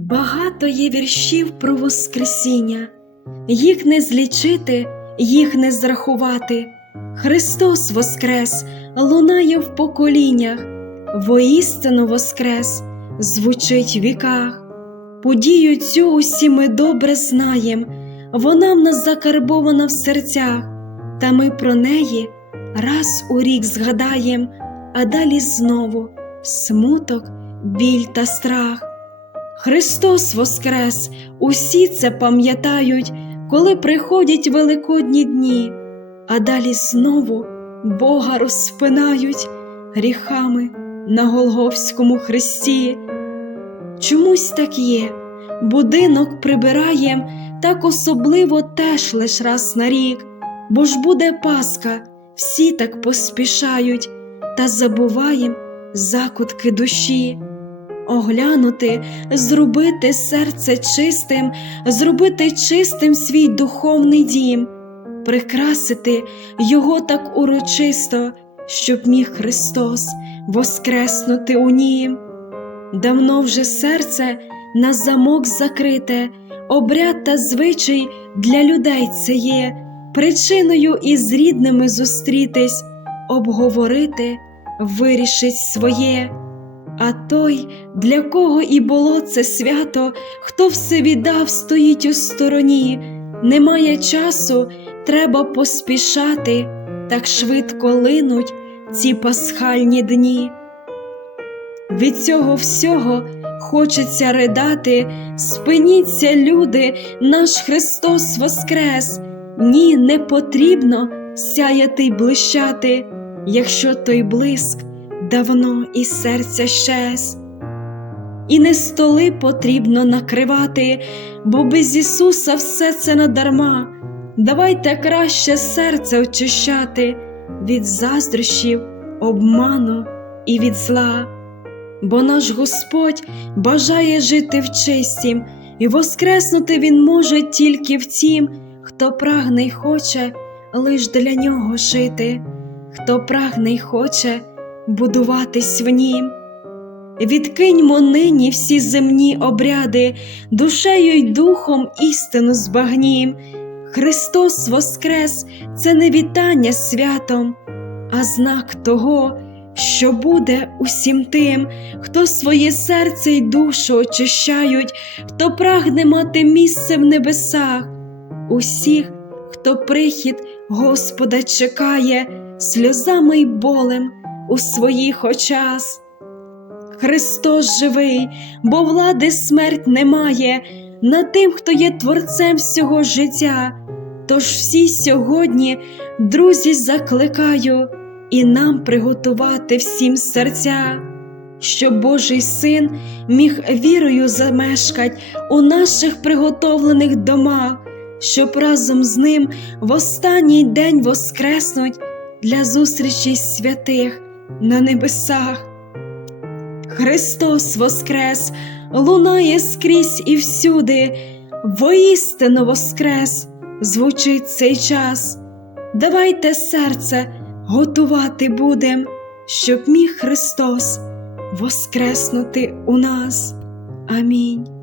Багато є віршів про Воскресіння, їх не злічити, їх не зрахувати. Христос Воскрес лунає в поколіннях, воістину Воскрес звучить в віках. Подію цю усі ми добре знаєм, вона в нас закарбована в серцях, та ми про неї раз у рік згадаєм, а далі знову смуток, біль та страх. Христос Воскрес, усі це пам'ятають, коли приходять великодні дні, а далі знову Бога розпинають гріхами на Голговському хресті. Чомусь так є, будинок прибираєм так особливо теж лиш раз на рік, бо ж буде Пасха, всі так поспішають, та забуваєм закутки душі оглянути, зробити серце чистим, зробити чистим свій духовний дім, прикрасити його так урочисто, щоб міг Христос воскреснути у нім. Давно вже серце на замок закрите, обряд та звичай для людей це є, причиною із рідними зустрітись, обговорити, вирішить своє. А той, для кого і було це свято, хто все віддав, стоїть у стороні, немає часу, треба поспішати, так швидко линуть ці пасхальні дні. Від цього всього хочеться ридати, спиніться, люди, наш Христос Воскрес, ні, не потрібно сяяти й блищати, якщо той блиск давно із серця щез. І не столи потрібно накривати, бо без Ісуса все це надарма. Давайте краще серце очищати від заздрощів, обману і від зла. Бо наш Господь бажає жити в чистім, і воскреснути Він може тільки в тім, хто прагне й хоче лиш для нього жити, хто прагне й хоче будуватись в нім. Відкиньмо нині всі земні обряди, душею й духом істину збагнім. Христос Воскрес це не вітання святом, а знак того, що буде усім тим, хто своє серце й душу очищають, хто прагне мати місце в небесах, усіх, хто прихід Господа чекає, сльозами й болем у своїх очах. Христос живий, бо влади смерть немає над тим, хто є творцем всього життя. Тож всі сьогодні, друзі, закликаю і нам приготувати всім серця, щоб Божий син міг вірою замешкать у наших приготовлених домах, щоб разом з ним в останній день воскреснуть для зустрічі святих на небесах. Христос Воскрес лунає скрізь і всюди, воістину Воскрес звучить цей час. Давайте серце готувати будем, щоб міг Христос воскреснути у нас. Амінь.